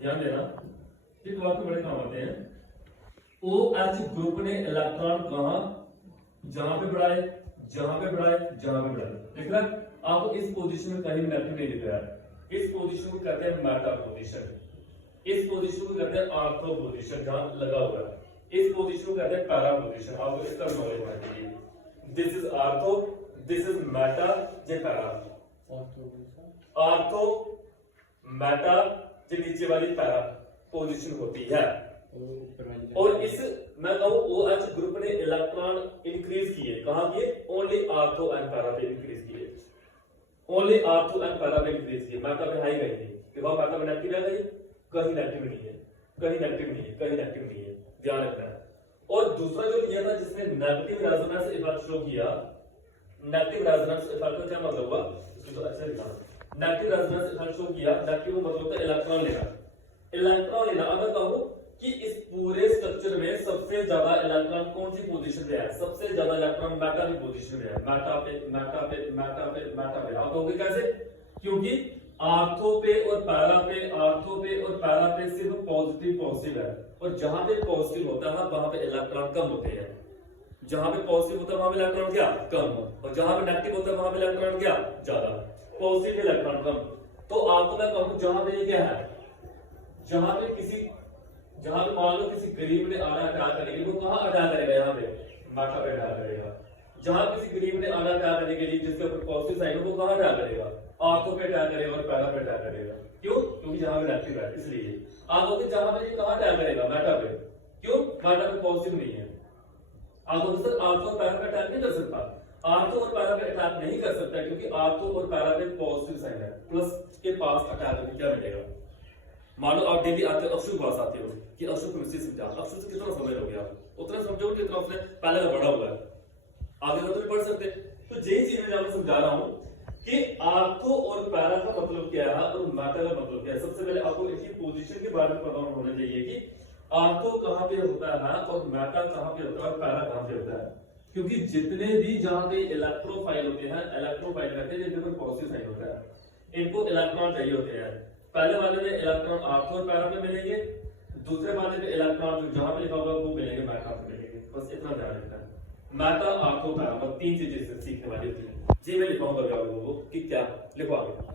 ध्यान देना, ये वाक्य बड़े काम आते हैं। ओ एच ग्रुप ने इलेक्ट्रॉन कहा, जहां पे बढ़ाए, जहां पे बढ़ाए, जहां पे बढ़ाए। देख रहा है आपको इस पोजीशन में कहीं नेगेटिव नहीं दिख रहा है। इस पोजीशन को कहते हैं मेटा पोजीशन, इस पोजीशन को कहते हैं आर्थो पोजीशन, जहां लगा हुआ है। इस पोजीशन को कहते हैं पैरा पोजीशन। आपको इसका नॉलेज होना चाहिए। This is ortho, this is Meta, ये पैरा। आर्थो, मेटा, जो नीचे वाली पैरा पोजीशन होती है। और इस मैं कहूं OH ग्रुप ने इलेक्ट्रॉन इंक्रीज किए, कहां किए? ओनली आर्थो एंड पैरा पे इंक्रीज किए, ओनली आर्थो एंड पैरा पे इंक्रीज किए। मेटा पे हाई गई थी कि वहां मेटा में नेगेटिव आ गई, कहीं नेगेटिव नहीं है, कहीं नेगेटिव नहीं है, कहीं नेगेटिव नहीं है, ध्यान रखना है। और दूसरा जो लिया था जिसने नेगेटिव रेजोनेंस इफेक्ट शो किया, नेगेटिव रेजोनेंस इफेक्ट का क्या मतलब हुआ इसको तो अच्छा लिखा। नेगेटिव रेजोनेंस इफेक्ट शो किया, नेगेटिव मतलब होता है इलेक्ट्रॉन लेना, इलेक्ट्रॉन लेना। अगर कहूं कि इस पूरे स्ट्रक्चर में सबसे ज्यादा इलेक्ट्रॉन कौन सी पोजीशन पे है? सबसे ज्यादा इलेक्ट्रॉन मेटा की पोजीशन पे है, मेटा पे, मेटा पे, मेटा पे, मेटा पे। आप कहोगे कैसे? क्योंकि आर्थो पे और पैरा पे, आर्थो पे और पैरा पे सिर्फ पॉजिटिव पॉजिटिव है, और जहां पे पॉजिटिव होता है वहां पे इलेक्ट्रॉन कम होते हैं। जहां पे पॉजिटिव होता है वहां पे इलेक्ट्रॉन क्या? कम। और जहां पे नेगेटिव होता है वहां पे इलेक्ट्रॉन क्या? ज्यादा। पॉजिटिव इलेक्ट्रॉन कम। तो आपको मैं कहूं जहां पे क्या है, जहां पे किसी, जहां पे मान लो किसी गरीब ने आना अटैक करेगी, वो कहां अटैक करेगा? यहाँ पे मेटा पे अटैक करेगा। जहां किसी गरीब ने आना अटैक करने के लिए जिसके ऊपर पॉजिटिव साइन हो, वो कहां अटैक करेगा? आर्थो पे अटैक करेगा और पैरा पे अटैक करेगा। क्यों? क्योंकि जहां पे नेगेटिव है इसलिए। आप बोलते जहां पे कहां अटैक करेगा? मेटा पे। क्यों? मेटा पे पॉजिटिव नहीं है। आप बोलते सर आर्थो और पैरा पे अटैक नहीं कर सकता। आर्थो और पैरा पे अटैक नहीं कर सकता क्योंकि आर्थो और पैरा पे पॉजिटिव साइन है, प्लस के पास अटैक क्या मिलेगा? मान लो आप डेली आते हो, अक्षु के पास आते हो कि अक्षु केमिस्ट्री समझा, अक्षु से कितना समझ लोगे आप? उतना समझोगे जितना उसने पहले का पढ़ा हुआ है, आगे का तो नहीं पढ़ सकते। तो यही चीज मैं आपको समझा रहा हूं कि आर्थो और पैरा का मतलब क्या है और मेटा का मतलब क्या है। सबसे पहले आपको इसकी पोजीशन के बारे में पता होना चाहिए कि आर्थो कहां पे होता है और मेटा कहां पे होता है और पैरा कहां पे होता है। क्योंकि जितने भी जहां पे इलेक्ट्रोफाइल होते हैं, इलेक्ट्रोफाइल कहते हैं जिनके ऊपर पॉजिटिव साइन होता है, इनको इलेक्ट्रॉन चाहिए होते हैं। पहले वाले में इलेक्ट्रॉन आर्थो और पैरा में मिलेंगे, दूसरे वाले में इलेक्ट्रॉन जहां पे लिखा होगा वो मिलेंगे मेटा में मिलेंगे। बस इतना ध्यान रखना है। मेटा, आर्थो, पैरा, बस तीन चीजें सीखने वाली होती है। जी मैं लिखाऊंगा आप लोगों को कि क्या लिखवा